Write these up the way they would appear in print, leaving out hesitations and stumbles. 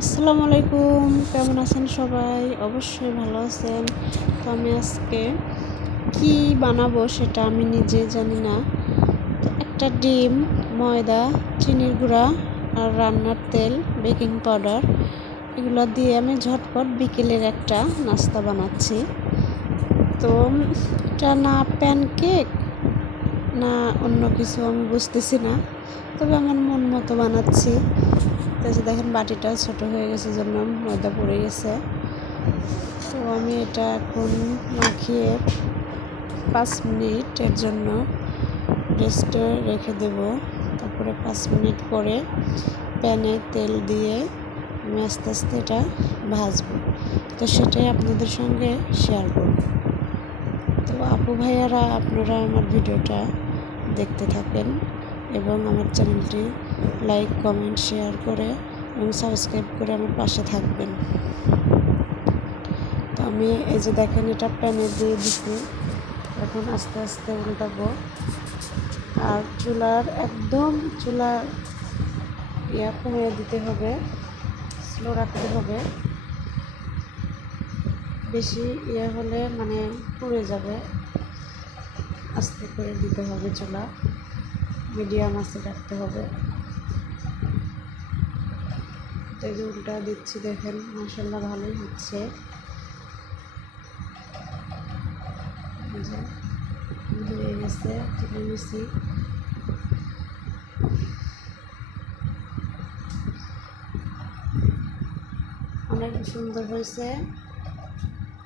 আসসালামু আলাইকুম, কেমন আছেন সবাই? অবশ্যই ভালো আছেন। তো আমি আজকে কি বানাবো সেটা আমি নিজে জানি না। তো একটা ডিম, ময়দা, চিনির গুঁড়া আর রান্নার তেল, বেকিং পাউডার এগুলো দিয়ে আমি ঝটপট বিকেলের একটা নাস্তা বানাচ্ছি। তো এটা না প্যানকেক না অন্য কিছু আমি বুঝতেছি না, তবে আমার মন মতো বানাচ্ছি। তো দেখেন বাটিটা ছোট হয়ে গেছে, জন্য ময়দা পড়ে গেছে। তো আমি এটা এখন মাখিয়ে 5 মিনিটের জন্য রেস্টে রেখে দেব। তারপরে 5 মিনিট পরে প্যানে তেল দিয়ে আমি আস্তে আস্তে এটা ভাজবো। তো সেটাই আপনাদের সঙ্গে শেয়ার করব। তো আপু ভাইয়ারা, আপনারা আমার ভিডিওটা দেখতে থাকেন এবং আমার চ্যানেলটি লাইক, কমেন্ট, শেয়ার করে এবং সাবস্ক্রাইব করে আমার পাশে থাকবেন। তো আমি এই যে দেখেন এটা প্যানে দিয়ে দিচ্ছি, এখন আস্তে আস্তে উল্টাবো। আর চুলা কমিয়ে দিতে হবে, স্লো রাখতে হবে। বেশি হলে মানে পুড়ে যাবে। আস্তে করে দিতে হবে, চুলা মিডিয়াম আঁচে রাখতে হবে। তো এই যে উল্টা দিচ্ছি, দেখেন মাশাআল্লাহ ভালোই হচ্ছে। হয়ে গেছে, তুলে নিছি। অনেক সুন্দর হয়েছে,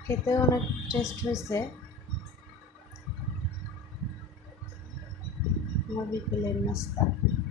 খেতেও অনেক টেস্ট হয়েছে। আমার বিকেলের নাস্তা।